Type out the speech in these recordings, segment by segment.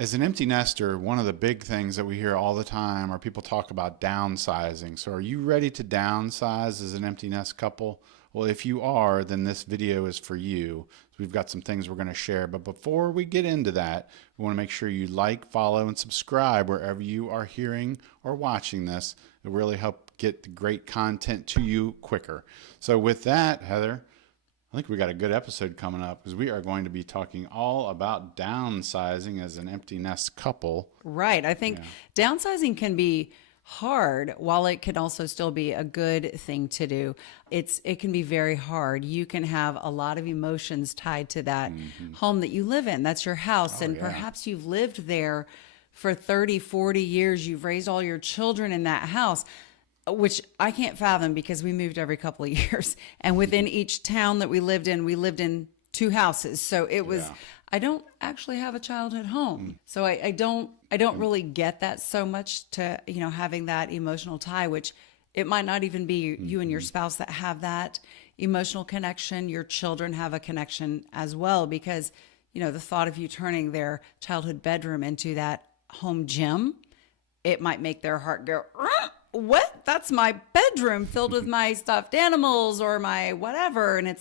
As an empty nester, one of the big things that we hear all the time are people talk about downsizing. So are you ready to downsize as an empty nest couple? Well, if you are, then this video is for you. So we've got some things we're going to share. But before we get into that, we want to make sure you like, follow, and subscribe wherever you are hearing or watching this. It really help get the great content to you quicker. So with that, Heather, I think we got a good episode coming up because we are going to be talking all about downsizing as an empty nest couple. Right. I think downsizing can be hard while it can also still be a good thing to do. It can be very hard. You can have a lot of emotions tied to that home that you live in. That's your house. And perhaps you've lived there for 30, 40 years. You've raised all your children in that house, which I can't fathom because we moved every couple of years. And within each town that we lived in 2 houses. So it was, I don't actually have a childhood home. So I don't really get that so much to, having that emotional tie, which it might not even be you and your spouse that have that emotional connection. Your children have a connection as well, because, the thought of you turning their childhood bedroom into that home gym, it might make their heart go, what? That's my bedroom filled with my stuffed animals or my whatever. And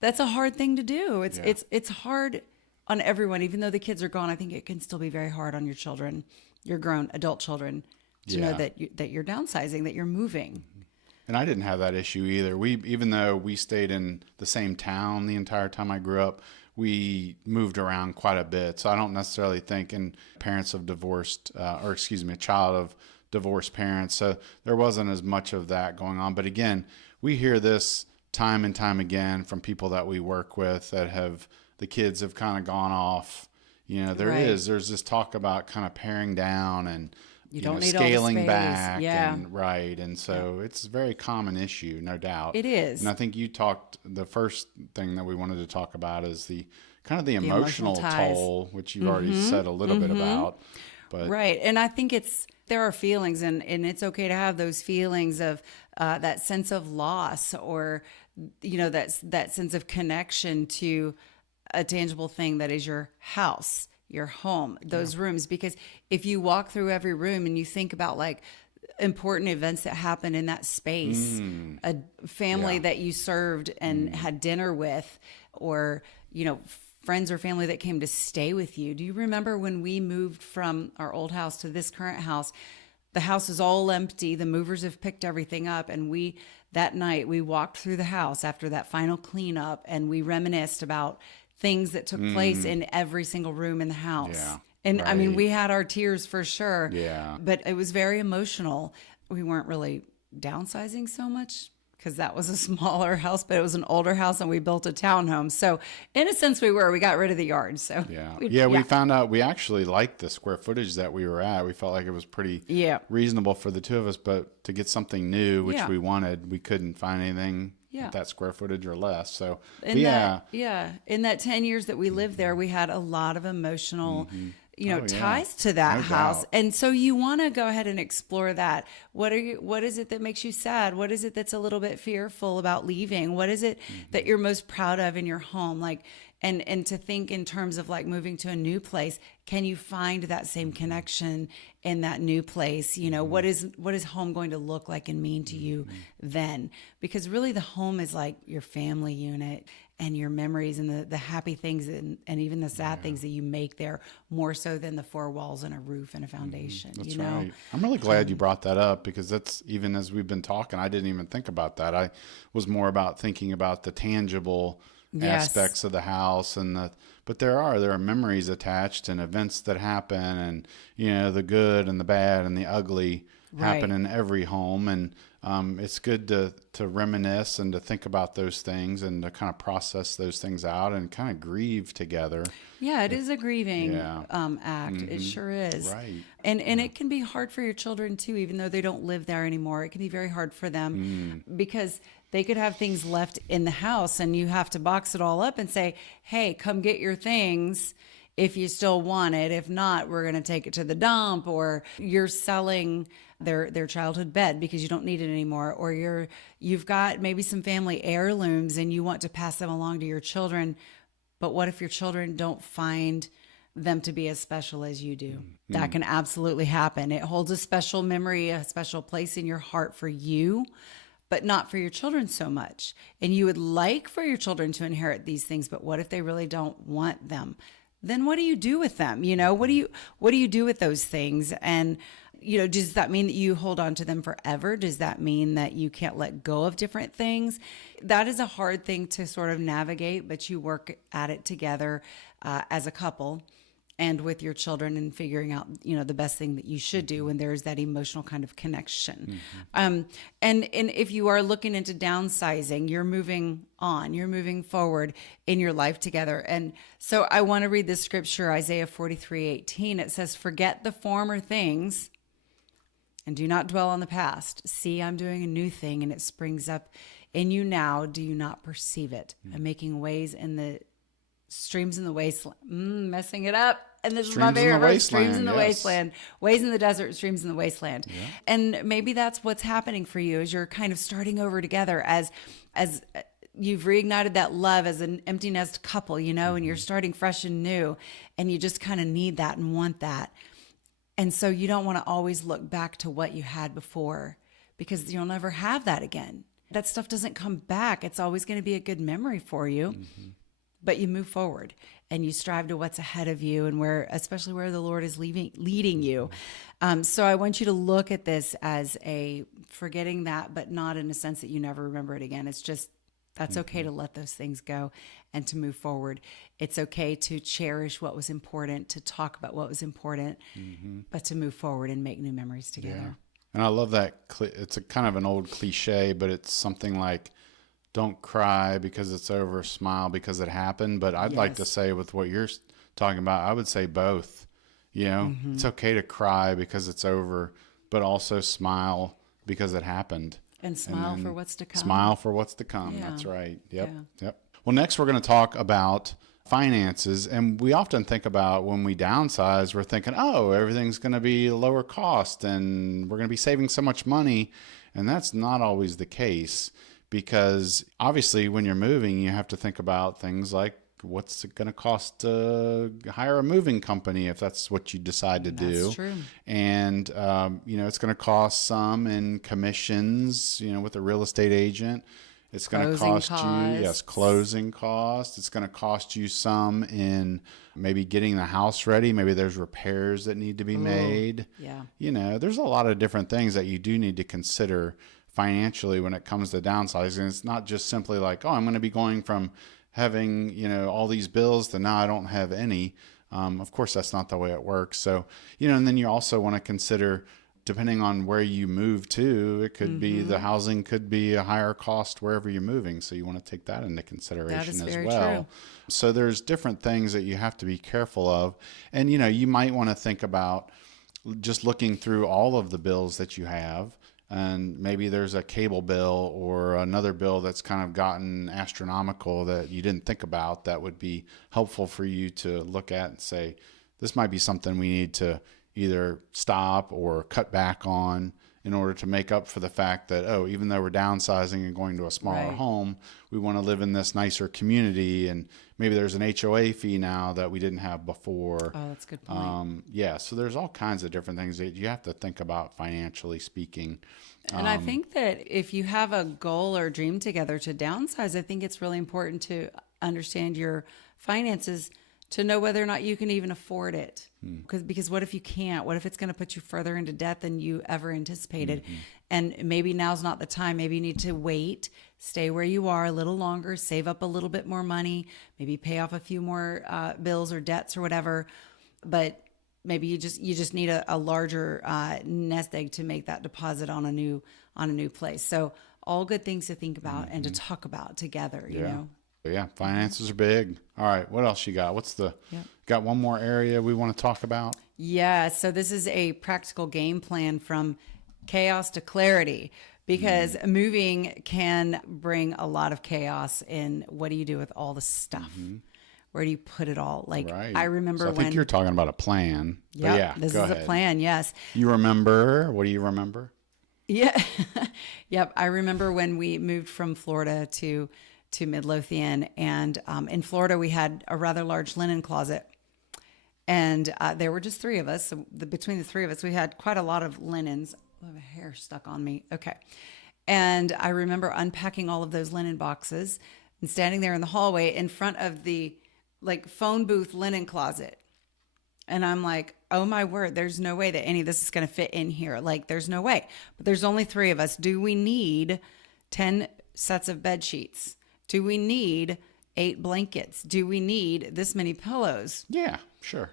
that's a hard thing to do. It's hard on everyone. Even though the kids are gone, I think it can still be very hard on your children, your grown adult children, to know that you're downsizing, that you're moving. And I didn't have that issue either. Even though we stayed in the same town the entire time I grew up, we moved around quite a bit. So I don't necessarily think, and parents of divorced, a child of divorced parents. So there wasn't as much of that going on. But again, we hear this time and time again from people that we work with that the kids have kind of gone off. There's this talk about kind of paring down and you don't need scaling all the back. space. And so it's a very common issue, no doubt. It is. And I think the first thing that we wanted to talk about is the kind of the emotional toll, which you've already said a little bit about. But right. And I think there are feelings, and it's okay to have those feelings of that sense of loss, or, that sense of connection to a tangible thing that is your house, your home, those rooms. Because if you walk through every room and you think about like important events that happened in that space, a family that you served and had dinner with, or, friends or family that came to stay with you. Do you remember when we moved from our old house to this current house? The house is all empty. The movers have picked everything up. And that night we walked through the house after that final cleanup, and we reminisced about things that took place in every single room in the house. Yeah, and I mean, we had our tears for sure. Yeah. But it was very emotional. We weren't really downsizing so much because that was a smaller house, but it was an older house and we built a townhome. So in a sense we got rid of the yard. So we found out we actually liked the square footage that we were at. We felt like it was pretty reasonable for the two of us, but to get something new, which we wanted, we couldn't find anything at that square footage or less. So in that 10 years that we lived there, we had a lot of emotional ties to that house. Doubt. And so you want to go ahead and explore that. What is it that makes you sad? What is it that's a little bit fearful about leaving? What is it that you're most proud of in your home? Like, and to think in terms of like moving to a new place, can you find that same connection in that new place? What is home going to look like and mean to you then? Because really the home is like your family unit and your memories and the happy things and even the sad things that you make there, more so than the 4 walls and a roof and a foundation. That's right. I'm really glad you brought that up, because that's, even as we've been talking, I didn't even think about that. I was more about thinking about the tangible aspects of the house, but there are memories attached and events that happen, and the good and the bad and the ugly happen in every home. And it's good to reminisce and to think about those things and to kind of process those things out and kind of grieve together. Yeah, it is a grieving act. It sure is. Right. And it can be hard for your children too, even though they don't live there anymore. It can be very hard for them because they could have things left in the house and you have to box it all up and say, hey, come get your things if you still want it. If not, we're going to take it to the dump. Or you're selling their childhood bed because you don't need it anymore. Or you've got maybe some family heirlooms and you want to pass them along to your children. But what if your children don't find them to be as special as you do. That can absolutely happen. It holds a special memory, a special place in your heart for you, but not for your children so much. And you would like for your children to inherit these things, but what if they really don't want them? Then what do you do with them? What do you do with those things? And does that mean that you hold on to them forever? Does that mean that you can't let go of different things? That is a hard thing to sort of navigate, but you work at it together as a couple and with your children, and figuring out, the best thing that you should do when there's that emotional kind of connection. And if you are looking into downsizing, you're moving on, you're moving forward in your life together. And so I want to read this scripture, Isaiah 43:18. It says, "Forget the former things and do not dwell on the past. See, I'm doing a new thing, and it springs up in you now. Do you not perceive it? I'm making ways in the streams in the wasteland." Messing it up. And this is my favorite verse. Streams in the wasteland. Ways in the desert, streams in the wasteland. Yeah. And maybe that's what's happening for you, as you're kind of starting over together, as you've reignited that love as an empty nest couple, and you're starting fresh and new, and you just kind of need that and want that. And so you don't want to always look back to what you had before, because you'll never have that again. That stuff doesn't come back. It's always going to be a good memory for you. But you move forward and you strive to what's ahead of you, and especially where the Lord is leading you. So I want you to look at this as a forgetting that, but not in a sense that you never remember it again. It's just, that's okay to let those things go and to move forward. It's okay to cherish what was important, to talk about what was important, but to move forward and make new memories together. Yeah. And I love that. It's a kind of an old cliche, but it's something like, don't cry because it's over, smile because it happened. But I'd like to say, with what you're talking about, I would say both. It's okay to cry because it's over, but also smile because it happened. And smile for what's to come. Smile for what's to come. Yeah. That's right. Yep. Yeah. Yep. Well, next we're going to talk about finances. And we often think about, when we downsize, we're thinking, oh, everything's going to be lower cost and we're going to be saving so much money. And that's not always the case. Because obviously when you're moving, you have to think about things like, what's it going to cost to hire a moving company if that's what you decide to do. That's true. And, it's going to cost some in commissions, with a real estate agent. It's going to cost you, closing costs. It's going to cost you some in maybe getting the house ready. Maybe there's repairs that need to be made. Yeah. There's a lot of different things that you do need to consider financially when it comes to downsizing. It's not just simply like, oh, I'm going to be going from having, all these bills to now I don't have any. Of course, that's not the way it works. So, and then you also want to consider, depending on where you move to, it could be, the housing could be a higher cost wherever you're moving. So you want to take that into consideration as well. True. So there's different things that you have to be careful of. And, you might want to think about just looking through all of the bills that you have. And maybe there's a cable bill or another bill that's kind of gotten astronomical that you didn't think about, that would be helpful for you to look at and say, this might be something we need to either stop or cut back on in order to make up for the fact that, oh, even though we're downsizing and going to a smaller home, we want to live in this nicer community. And maybe there's an HOA fee now that we didn't have before. Oh, that's a good point. So there's all kinds of different things that you have to think about financially speaking. And I think that if you have a goal or dream together to downsize, I think it's really important to understand your finances, to know whether or not you can even afford it. Because what if you can't? What if it's going to put you further into debt than you ever anticipated? And maybe now's not the time. Maybe you need to wait, stay where you are a little longer, save up a little bit more money, maybe pay off a few more bills or debts or whatever. But maybe you just need a larger nest egg to make that deposit on a new place. So all good things to think about and to talk about together, you know. Yeah, finances are big. All right, what else you got? Got one more area we want to talk about? Yeah, so this is a practical game plan from chaos to clarity, because moving can bring a lot of chaos in. What do you do with all the stuff? Where do you put it all? Like, I remember I think you're talking about a plan. Yeah, this is a plan, yes. You remember? What do you remember? Yeah. Yep, I remember when we moved from Florida to Midlothian, and in Florida we had a rather large linen closet, And there were just three of us. So between the three of us, we had quite a lot of linens. I have hair stuck on me. Okay. And I remember unpacking all of those linen boxes and standing there in the hallway in front of the like phone booth linen closet. And I'm like, oh my word, there's no way that any of this is going to fit in here. Like, there's no way. But there's only three of us. Do we need 10 sets of bed sheets? Do we need 8 blankets? Do we need this many pillows? Yeah, sure.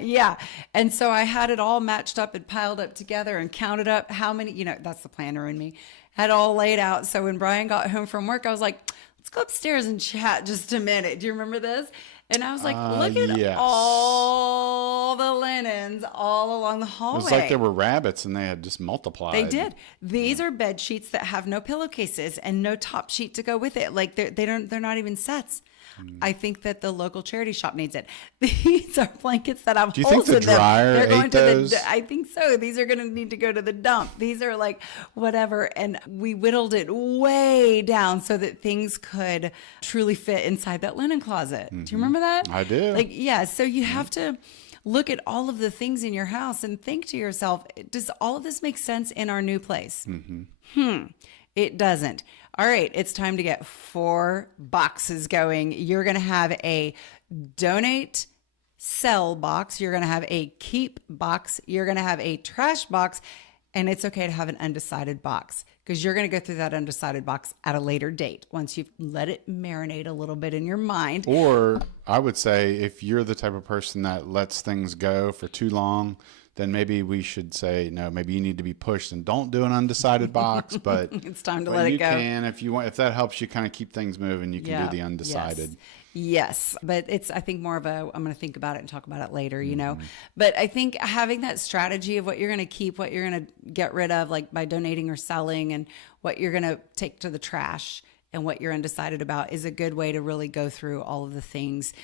Yeah. And so I had it all matched up and piled up together and counted up how many, that's the planner in me, had all laid out. So when Brian got home from work, I was like, let's go upstairs and chat just a minute. Do you remember this? And I was like, look at yes. all the linens all along the hallway. It was like there were rabbits and they had just multiplied. They did. These are bed sheets that have no pillowcases and no top sheet to go with it. Like they're not even sets. I think that the local charity shop needs it. These are blankets that have Do you holes think in the them. dryer They're going ate to those? I think so. These are going to need to go to the dump. These are like whatever. And we whittled it way down so that things could truly fit inside that linen closet. Do you remember that? I do. Like, yeah. So you have to look at all of the things in your house and think to yourself, does all of this make sense in our new place? It doesn't. All right, it's time to get 4 boxes going. You're going to have a donate, sell box. You're going to have a keep box. You're going to have a trash box. And it's okay to have an undecided box because you're going to go through that undecided box at a later date once you've let it marinate a little bit in your mind. Or I would say if you're the type of person that lets things go for too long, then maybe we should say, no, maybe you need to be pushed and don't do an undecided box, but It's time to let it go. You can, if you want, if that helps you kind of keep things moving, you can do the undecided. Yes. But it's, I think more of a, I'm going to think about it and talk about it later, but I think having that strategy of what you're going to keep, what you're going to get rid of, like by donating or selling, and what you're going to take to the trash and what you're undecided about is a good way to really go through all of the things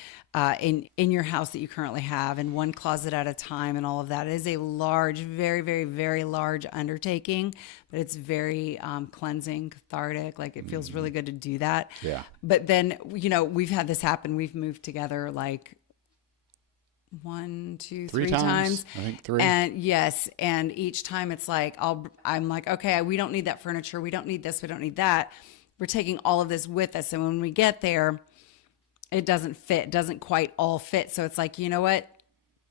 in your house that you currently have, and one closet at a time, and all of that. It is a large, very, very, very large undertaking, but it's very cleansing, cathartic. Like it feels really good to do that. Yeah. But then, we've had this happen. We've moved together like 1, 2, 3 times. I think 3. And yes, and each time it's like I'm like, okay, we don't need that furniture. We don't need this. We don't need that. We're taking all of this with us, and when we get there, it doesn't fit, doesn't quite all fit. So it's like, you know what?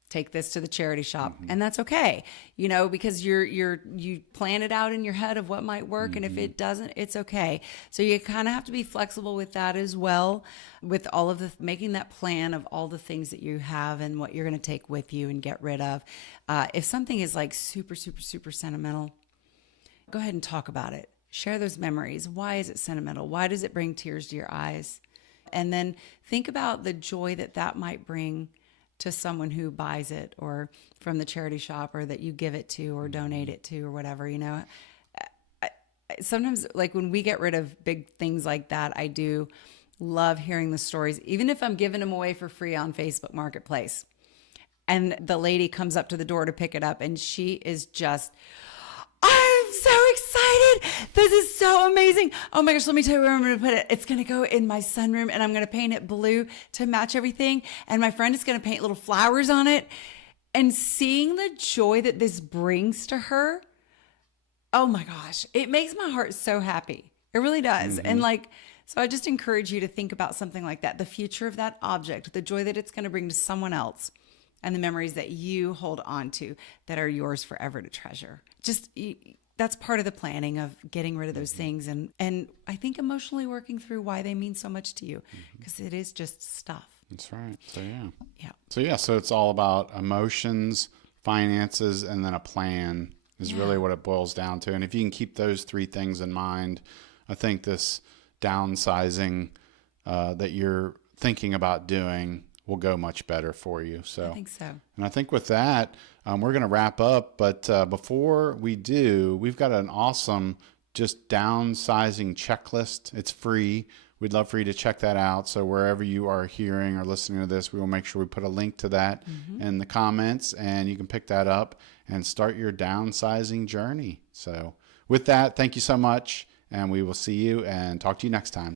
Take this to the charity shop, and that's okay. Because you plan it out in your head of what might work, and if it doesn't, it's okay. So you kind of have to be flexible with that as well, with all of making that plan of all the things that you have and what you're going to take with you and get rid of. If something is like super, super, super sentimental, go ahead and talk about it. Share those memories. Why is it sentimental? Why does it bring tears to your eyes? And then think about the joy that might bring to someone who buys it, or from the charity shop, or that you give it to or donate it to, or whatever. Sometimes, like when we get rid of big things like that, I do love hearing the stories, even if I'm giving them away for free on Facebook Marketplace. And the lady comes up to the door to pick it up, and she is just, I'm so excited. This is so amazing. Oh my gosh, let me tell you where I'm going to put it. It's going to go in my sunroom, and I'm going to paint it blue to match everything. And my friend is going to paint little flowers on it. And seeing the joy that this brings to her, oh my gosh, it makes my heart so happy. It really does. And so I just encourage you to think about something like that, the future of that object, the joy that it's going to bring to someone else, and the memories that you hold on to that are yours forever to treasure. That's part of the planning of getting rid of those things. And I think emotionally working through why they mean so much to you, because it is just stuff. That's right. So, yeah. Yeah. So it's all about emotions, finances, and then a plan is really what it boils down to. And if you can keep those 3 things in mind, I think this downsizing that you're thinking about doing will go much better for you. So I think so. And I think with that, we're going to wrap up. But before we do, we've got an awesome just downsizing checklist. It's free. We'd love for you to check that out. So wherever you are hearing or listening to this, we will make sure we put a link to that in the comments, and you can pick that up and start your downsizing journey. So with that, thank you so much, and we will see you and talk to you next time.